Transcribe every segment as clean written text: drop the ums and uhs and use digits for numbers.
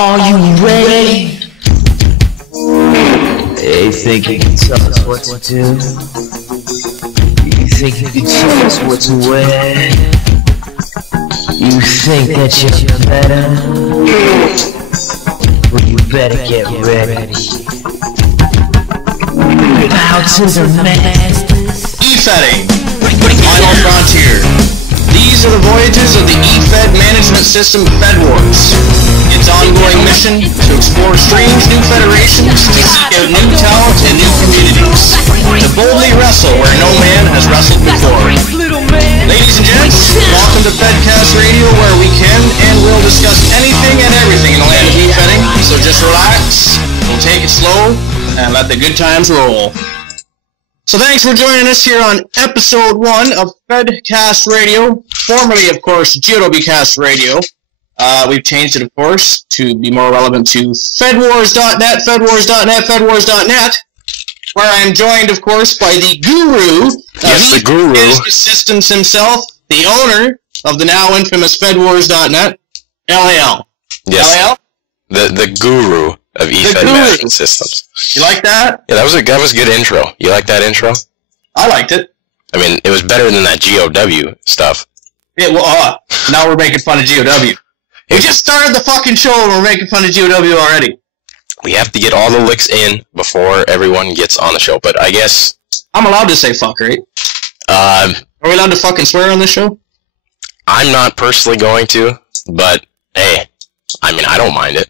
Are you ready? They think you can tell us what to do. You think you can tell us what to wear. You think that you're better. Well, you better get ready. Bow to the masters. E-Fetting, Final Frontier. These are the voyages of the E-Fed management system FedWars. Its ongoing mission to explore strange new federations, to seek out new talent and new communities, to boldly wrestle where no man has wrestled before. Ladies and gents, welcome to FedCast Radio, where we can and will discuss anything and everything in the land of E-Fetting. So just relax, we'll take it slow, and let the good times roll. So thanks for joining us here on episode 1 of FedCast Radio, formerly, of course, GOWcast Radio. We've changed it, of course, to be more relevant to FedWars.net, FedWars.net, where I am joined, of course, by the guru the guru systems himself, the owner of the now infamous FedWars.net, LAL. Yes. LAL? The guru of E-Fed management systems. You like that? Yeah, that was a good intro. You like that intro? I liked it. I mean, it was better than that GOW stuff. Yeah, well, now we're making fun of GOW. We just started the fucking show and we're making fun of GOW already. We have to get all the licks in before everyone gets on the show, but I guess... I'm allowed to say fuck, right? Are we allowed to fucking swear on this show? I'm not personally going to, but, hey, I mean, I don't mind it.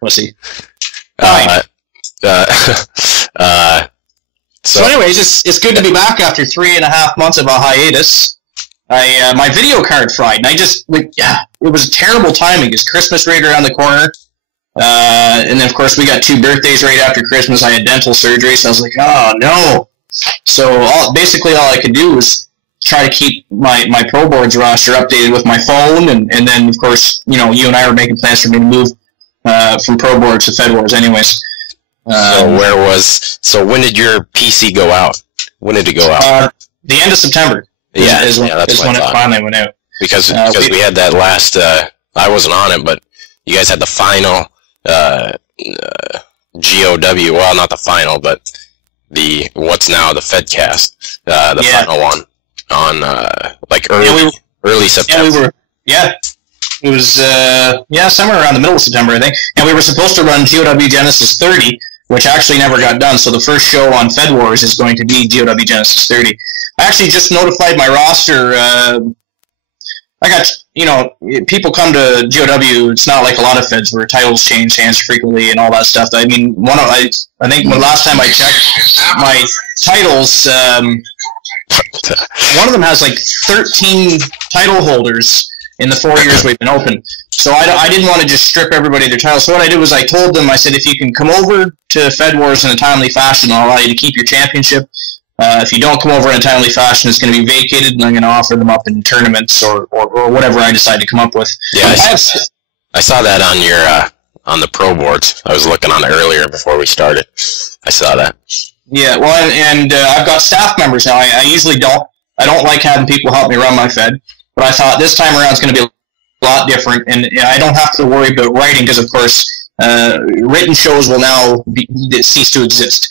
Pussy. So anyways, it's good to be back after 3.5 months of a hiatus. My video card fried, and it was terrible timing, because Christmas right around the corner, and then of course we got 2 birthdays right after Christmas. I had dental surgery, so I was like, oh no. So basically all I could do was try to keep my Pro Boards roster updated with my phone, and then of course, you and I were making plans for me to move from Pro Boards to FedWars anyways. So when did your PC go out? When did it go out? The end of September. Is when it finally went out. Because we had that last, I wasn't on it, but you guys had the final GOW, well, not the final, but what's now the FedCast, final one on early September. It was somewhere around the middle of September, I think. And we were supposed to run GOW Genesis 30, which actually never got done. So the first show on FedWars is going to be GOW Genesis 30. I actually just notified my roster. I got, people come to GOW. It's not like a lot of feds where titles change hands frequently and all that stuff. I mean, I think the last time I checked my titles, one of them has like 13 title holders in the 4 years we've been open. So I didn't want to just strip everybody their titles. So what I did was I told them, I said, if you can come over to FedWars in a timely fashion, I'll allow you to keep your championship. If you don't come over in a timely fashion, it's going to be vacated, and I'm going to offer them up in tournaments or whatever I decide to come up with. Yeah, I saw that on your on the Pro Boards. I was looking on it earlier before we started. I saw that. Yeah, well, and I've got staff members now. I usually don't. I don't like having people help me run my Fed, but I thought this time around it's going to be a lot different, and I don't have to worry about writing because, of course, written shows will now cease to exist.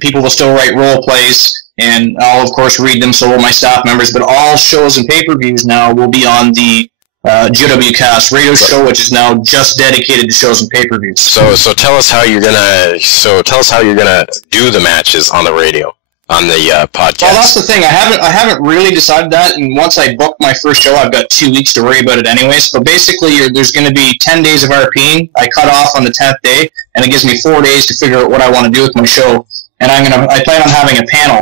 People will still write role plays, and I'll, of course, read them, so will my staff members, but all shows and pay-per-views now will be on the GOWcast radio show, which is now just dedicated to shows and pay-per-views. So tell us how you're gonna do the matches on the radio, on the podcast. Well, that's the thing. I haven't really decided that, and once I book my first show, I've got 2 weeks to worry about it anyways. But basically, there's going to be 10 days of RPing. I cut off on the 10th day, and it gives me 4 days to figure out what I want to do with my show. And I plan on having a panel.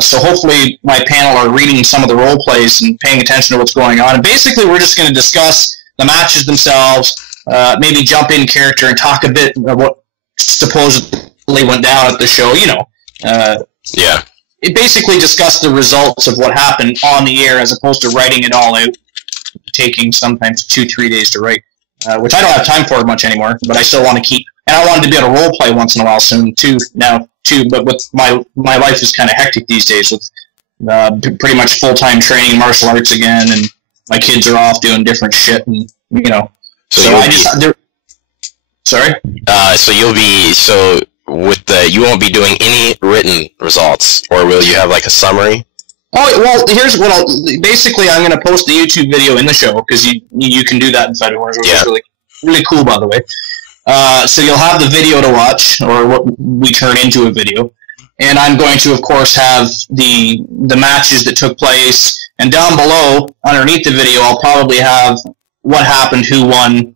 So hopefully my panel are reading some of the role plays and paying attention to what's going on. And basically we're just going to discuss the matches themselves, maybe jump in character and talk a bit of what supposedly went down at the show, It basically discussed the results of what happened on the air as opposed to writing it all out, taking sometimes 2-3 days to write, which I don't have time for much anymore, but I still want to keep. And I wanted to be able to role play once in a while soon, too, but with my life is kind of hectic these days with pretty much full-time training in martial arts again, and my kids are off doing different shit, and, So I just... Sorry? So you won't be doing any written results, or will you have like a summary? Oh, well, here's what basically I'm going to post the YouTube video in the show, because you can do that in FedWars, which is really, really cool, by the way. So you'll have the video to watch, or what we turn into a video. And I'm going to, of course, have the matches that took place, and down below, underneath the video, I'll probably have what happened, who won,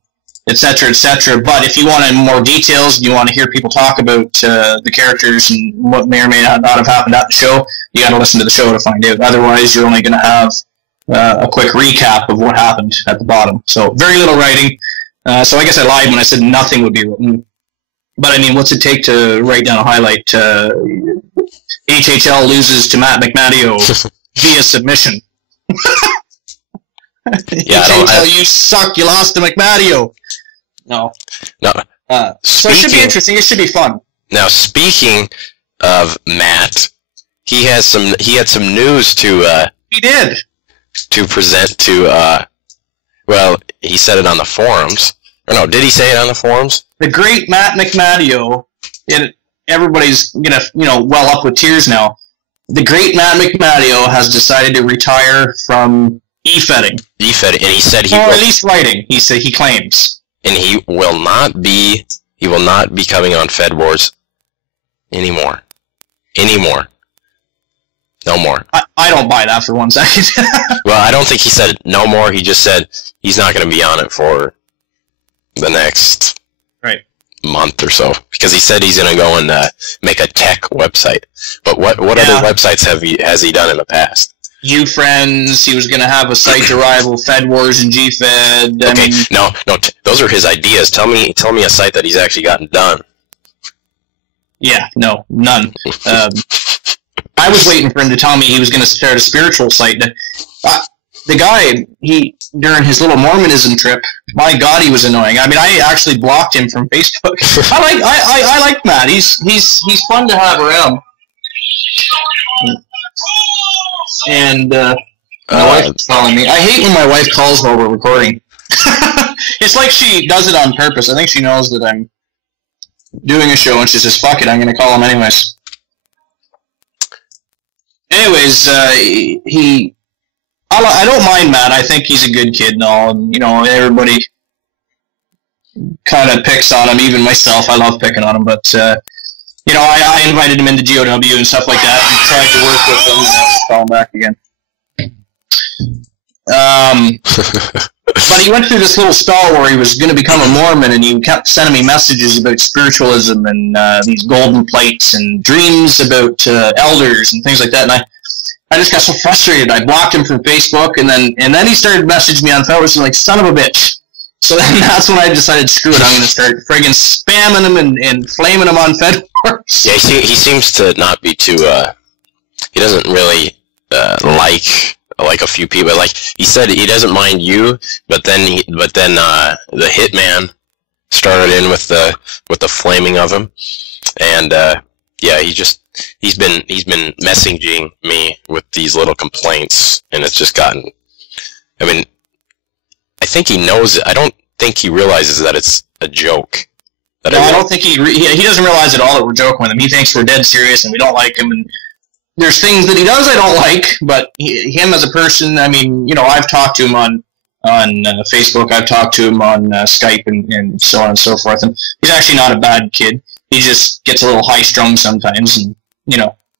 etc., etc. But if you want more details, and you want to hear people talk about the characters and what may or may not have happened at the show, you got to listen to the show to find out. Otherwise, you're only going to have a quick recap of what happened at the bottom. So very little writing. So I guess I lied when I said nothing would be written. But I mean, what's it take to write down a highlight? HHL loses to Matt McMadio via submission. HHL, you suck. You lost to McMadio. No. So it should be interesting. It should be fun. Now, speaking of Matt, he had some news to present to well, he said it on the forums. Or no, did he say it on the forums? The great Matt McMadio, everybody's gonna well up with tears now. The great Matt McMadio has decided to retire from e-fedding. And he said or at least writing. He claims. And he will not be coming on FedWars anymore. No more. I don't buy that for 1 second. Well, I don't think he said no more. He just said he's not going to be on it for the next month or so, because he said he's going to go and make a tech website. But what other websites has he done in the past? UFriends. He was going to have a site to rival FedWars and GFed. Okay, no, those are his ideas. Tell me a site that he's actually gotten done. Yeah, no, none. I was waiting for him to tell me he was going to start a spiritual site. The guy, during his little Mormonism trip, my God, he was annoying. I mean, I actually blocked him from Facebook. I like Matt. He's fun to have around. And my wife's calling me. I hate when my wife calls while we're recording. It's like she does it on purpose. I think she knows that I'm doing a show, and she says, "Fuck it, I'm going to call him anyways." Anyways, I don't mind Matt. I think he's a good kid and all, and everybody kind of picks on him, even myself. I love picking on him, but I invited him into GOW and stuff like that, and tried to work with him, and call him back again. But he went through this little spell where he was going to become a Mormon, and he kept sending me messages about spiritualism and these golden plates and dreams about elders and things like that. And I just got so frustrated. I blocked him from Facebook, and then he started messaging me on FedWars like, son of a bitch. So then that's when I decided, screw it, I'm going to start friggin' spamming him and flaming him on FedWars. Yeah, he seems to not be too. He doesn't really like a few people. Like he said, he doesn't mind you, but then the hitman started in with the flaming of him, and he's been messaging me with these little complaints, and it's just gotten. I mean, I think he knows it. I don't think he realizes that it's a joke. I don't think he doesn't realize at all that we're joking with him. He thinks we're dead serious and we don't like him, and there's things that he does I don't like, but him as a person, I mean, I've talked to him on Facebook, I've talked to him on Skype and so on and so forth, and he's actually not a bad kid. He just gets a little high-strung sometimes, and,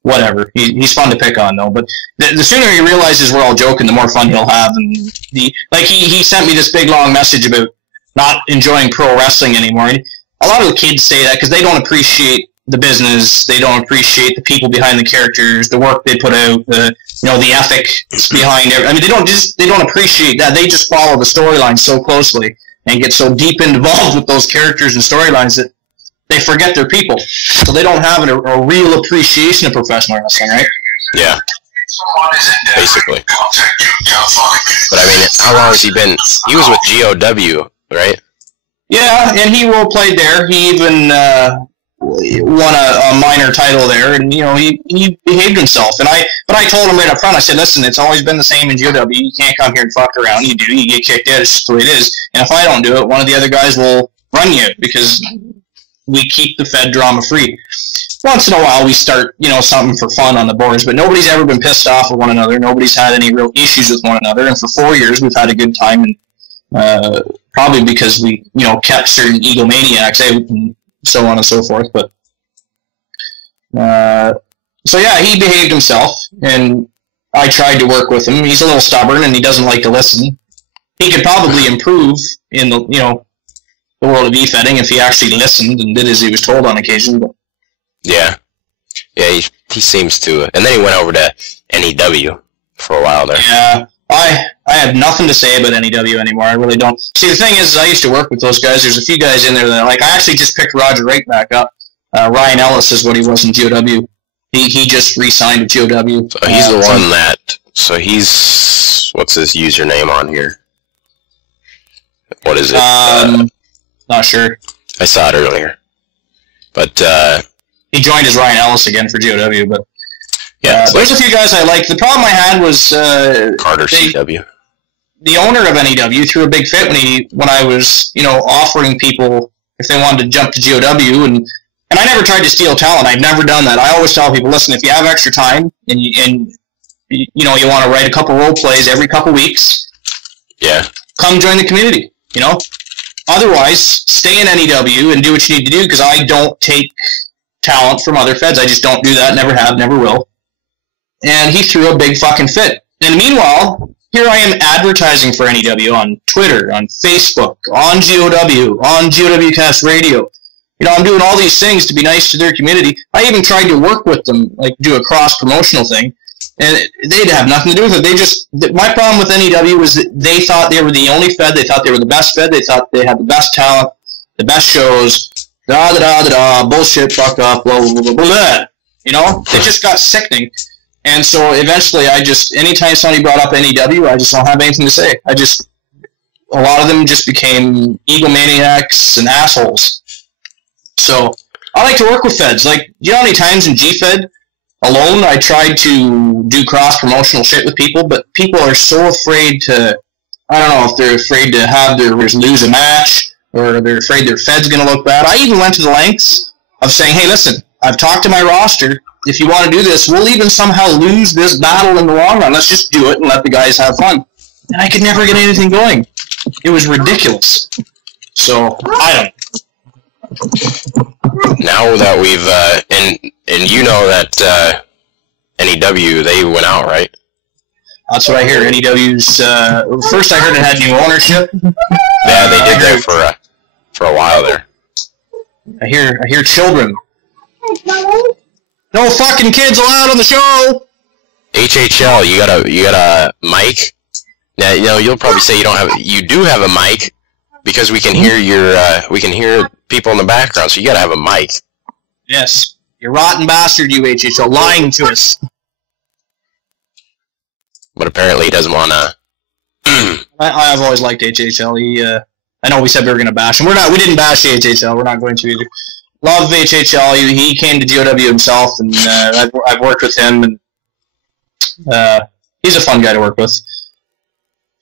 whatever. He's fun to pick on, though, but the sooner he realizes we're all joking, the more fun he'll have, and he sent me this big, long message about not enjoying pro wrestling anymore, and a lot of the kids say that because they don't appreciate the business, they don't appreciate the people behind the characters, the work they put out, the ethics behind it. I mean, they don't appreciate that. They just follow the storyline so closely and get so deep involved with those characters and storylines that they forget their people. So they don't have a real appreciation of professional wrestling, right? Yeah. Basically. But I mean, how long has he been? He was with GOW, right? Yeah, and he role played there. He even won a minor title there, and he behaved himself. But I told him right up front. I said, listen, it's always been the same in GOW. You can't come here and fuck around. You get kicked out. It's just the way it is. And if I don't do it, one of the other guys will run you because we keep the Fed drama free. Once in a while, we start, something for fun on the boards, but nobody's ever been pissed off with one another. Nobody's had any real issues with one another, and for 4 years, we've had a good time, and probably because we, kept certain egomaniacs out and so on and so forth. But so yeah, he behaved himself, and I tried to work with him. He's a little stubborn, and he doesn't like to listen. He could probably improve in the world of e-fetting if he actually listened and did as he was told on occasion. But yeah, he seems to. And then he went over to NEW for a while there. Yeah, I have nothing to say about NEW anymore. I really don't. See, the thing is I used to work with those guys. There's a few guys in there that I actually just picked Roger Wright back up. Ryan Ellis is what he was in GOW. He just re-signed with GOW. So he's the one that. So he's what's his username on here? What is it? Not sure. I saw it earlier, but he joined as Ryan Ellis again for GOW. But yeah, there's a few guys I liked. The problem I had was Carter CW. The owner of NEW threw a big fit when I was offering people if they wanted to jump to GOW, and I never tried to steal talent. I've never done that. I always tell people, listen, if you have extra time and you want to write a couple role plays every couple weeks, yeah, come join the community. Otherwise, stay in NEW and do what you need to do, because I don't take talent from other feds. I just don't do that. Never have, never will. And he threw a big fucking fit. And meanwhile, here I am advertising for NEW on Twitter, on Facebook, on GOW, on GOWcast Radio. I'm doing all these things to be nice to their community. I even tried to work with them, like do a cross-promotional thing, and they'd have nothing to do with it. My problem with NEW was that they thought they were the only Fed. They thought they were the best Fed. They thought they had the best talent, the best shows, bullshit, fuck up, blah, blah, blah, blah, blah. It just got sickening. And so eventually anytime somebody brought up NEW, I just don't have anything to say. A lot of them just became egomaniacs and assholes. So I like to work with feds. Like, do you know how many times in GFed alone I tried to do cross-promotional shit with people, but people are so afraid to, I don't know if they're afraid to have lose a match, or they're afraid their fed's going to look bad. I even went to the lengths of saying, hey, listen, I've talked to my roster. If you want to do this, we'll even somehow lose this battle in the long run. Let's just do it and let the guys have fun. And I could never get anything going. It was ridiculous. So, I don't know. Now that we've and you know that NEW, they went out, right? That's what I hear. NEW's first I heard it had new ownership. Yeah, they did that for a while there. I hear children. No fucking kids allowed on the show. HHL, you got a mic. Now you'll probably say you do have a mic, because we can hear we can hear people in the background, so you gotta have a mic. Yes. You rotten bastard, you HHL, lying to us. But apparently he doesn't wanna. I've always liked HHL. I know we said we were gonna bash him. We didn't bash HHL. We're not going to either. Love HHL. He came to GOW himself, and I've worked with him, and he's a fun guy to work with.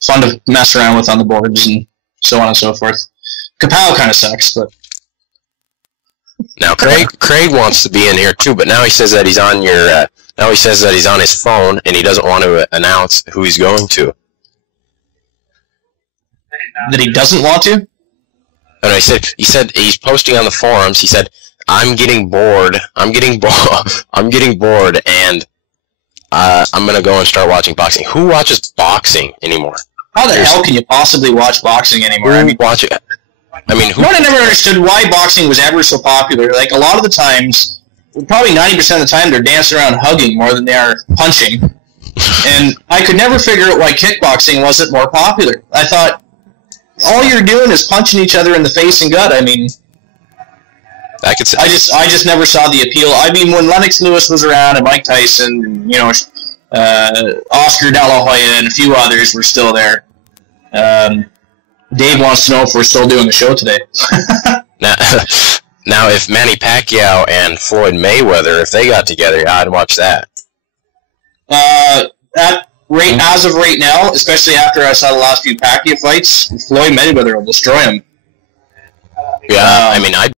Fun to mess around with on the boards, and so on and so forth. Kapow kind of sucks, but... Now, Craig wants to be in here too, but now he says that he's on now he says that he's on his phone, and he doesn't want to announce who he's going to. That he doesn't want to? And he said he's posting on the forums. He said, "I'm getting bored. I'm getting bored, and I'm gonna go and start watching boxing." Who watches boxing anymore? How the hell can you possibly watch boxing anymore? I mean, I never understood why boxing was ever so popular. Like, a lot of the times, probably 90% of the time, they're dancing around hugging more than they are punching. And I could never figure out why kickboxing wasn't more popular. I thought, all you're doing is punching each other in the face and gut. I mean, I just never saw the appeal. I mean, when Lennox Lewis was around, and Mike Tyson, and, Oscar De La Hoya and a few others were still there. Dave wants to know if we're still doing the show today. Now, if Manny Pacquiao and Floyd Mayweather, if they got together, I'd watch that. As of right now, especially after I saw the last few Pacquiao fights, Floyd Mayweather will destroy him. Yeah, I mean, I'd